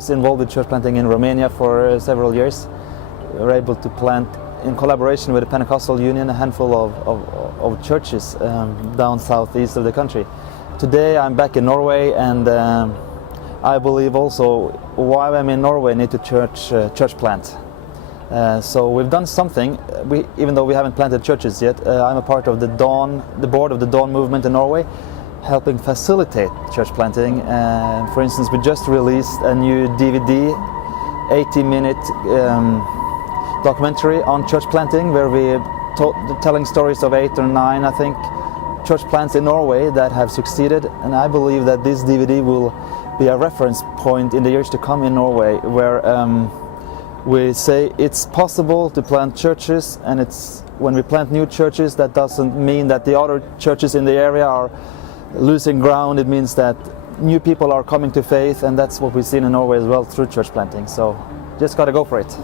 was involved with church planting in Romania for several years. We were able to plant, in collaboration with the Pentecostal Union, a handful of churches down southeast of the country. Today I'm back in Norway, and I believe also YWAM in Norway need to church plant. So we've done something, even though we haven't planted churches yet. I'm a part of the board of the Dawn movement in Norway, helping facilitate church planting. For instance, we just released a new DVD, 80-minute documentary on church planting, where we're telling stories of 8 or 9, I think, church plants in Norway that have succeeded. And I believe that this DVD will be a reference point in the years to come in Norway, where we say it's possible to plant churches, and when we plant new churches, that doesn't mean that the other churches in the area are losing ground. It means that new people are coming to faith, and that's what we've seen in Norway as well through church planting. So just gotta go for it.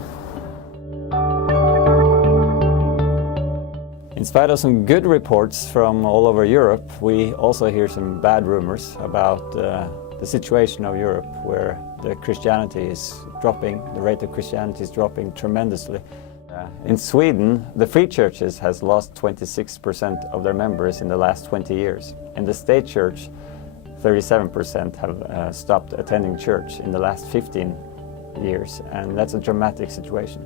In spite of some good reports from all over Europe, we also hear some bad rumors about the situation of Europe, where the Christianity is dropping, the rate of Christianity is dropping tremendously. In Sweden, the free churches has lost 26% of their members in the last 20 years. In the state church, 37% have stopped attending church in the last 15 years, and that's a dramatic situation.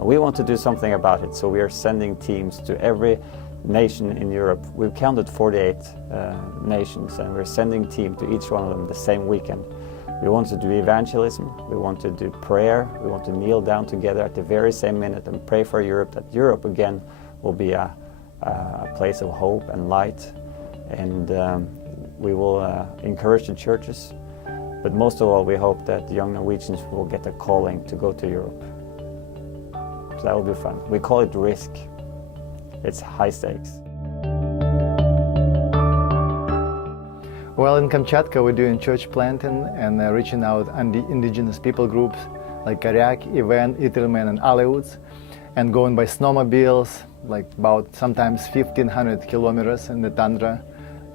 We want to do something about it, so we are sending teams to every nation in Europe. We've counted 48 nations, and we're sending team to each one of them the same weekend. We want to do evangelism, we want to do prayer, we want to kneel down together at the very same minute and pray for Europe, that Europe again will be a place of hope and light. And we will encourage the churches, but most of all we hope that the young Norwegians will get a calling to go to Europe. So that will be fun. We call it risk. It's high stakes. Well, in Kamchatka we're doing church planting and reaching out indigenous people groups like Karyak, Ivan, Itilmen and Aleuts, and going by snowmobiles, like about sometimes 1,500 kilometers in the tundra.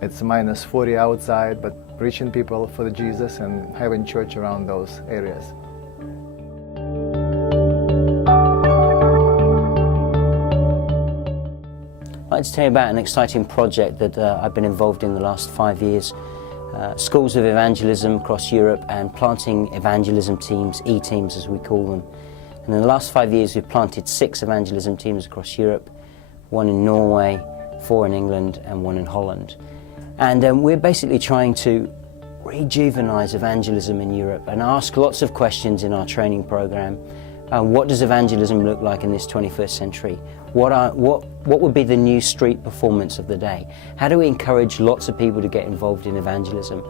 It's minus 40 outside, but reaching people for the Jesus and having church around those areas. I'd like to tell you about an exciting project that I've been involved in the last 5 years. Schools of evangelism across Europe and planting evangelism teams, E-teams as we call them. And in the last 5 years we've planted 6 evangelism teams across Europe, 1 in Norway, 4 in England and 1 in Holland. And we're basically trying to rejuvenise evangelism in Europe and ask lots of questions in our training programme. What does evangelism look like in this 21st century? What would be the new street performance of the day? How do we encourage lots of people to get involved in evangelism?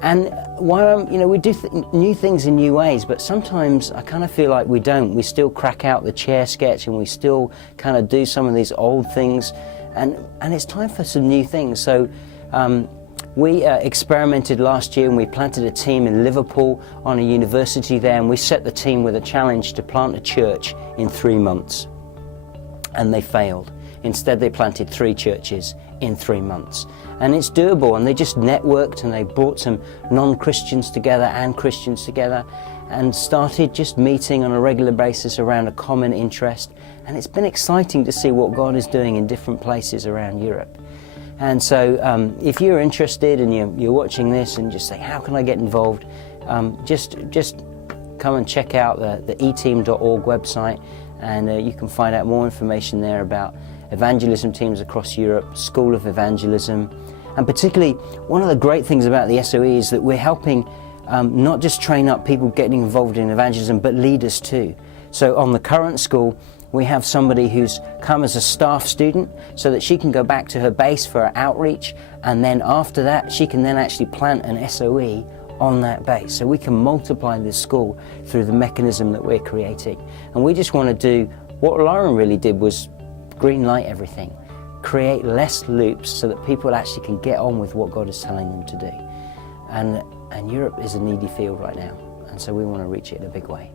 And while we do new things in new ways, but sometimes I kind of feel like we don't. We still crack out the chair sketch and we still kind of do some of these old things, and it's time for some new things. So we experimented last year and we planted a team in Liverpool on a university there, and we set the team with a challenge to plant a church in 3 months. And they failed. Instead they planted 3 churches in 3 months. And it's doable, and they just networked and they brought some non-Christians together and Christians together and started just meeting on a regular basis around a common interest. And it's been exciting to see what God is doing in different places around Europe. And so if you're interested and you're watching this and just say, how can I get involved? Just come and check out the eteam.org website, and you can find out more information there about evangelism teams across Europe, School of Evangelism. And particularly, one of the great things about the SOE is that we're helping not just train up people getting involved in evangelism, but leaders too. So on the current school, we have somebody who's come as a staff student so that she can go back to her base for her outreach, and then after that she can then actually plant an SOE on that base. So we can multiply this school through the mechanism that we're creating. And we just want to do what Lauren really did, was green light everything, create less loops so that people actually can get on with what God is telling them to do. And Europe is a needy field right now, and so we want to reach it in a big way.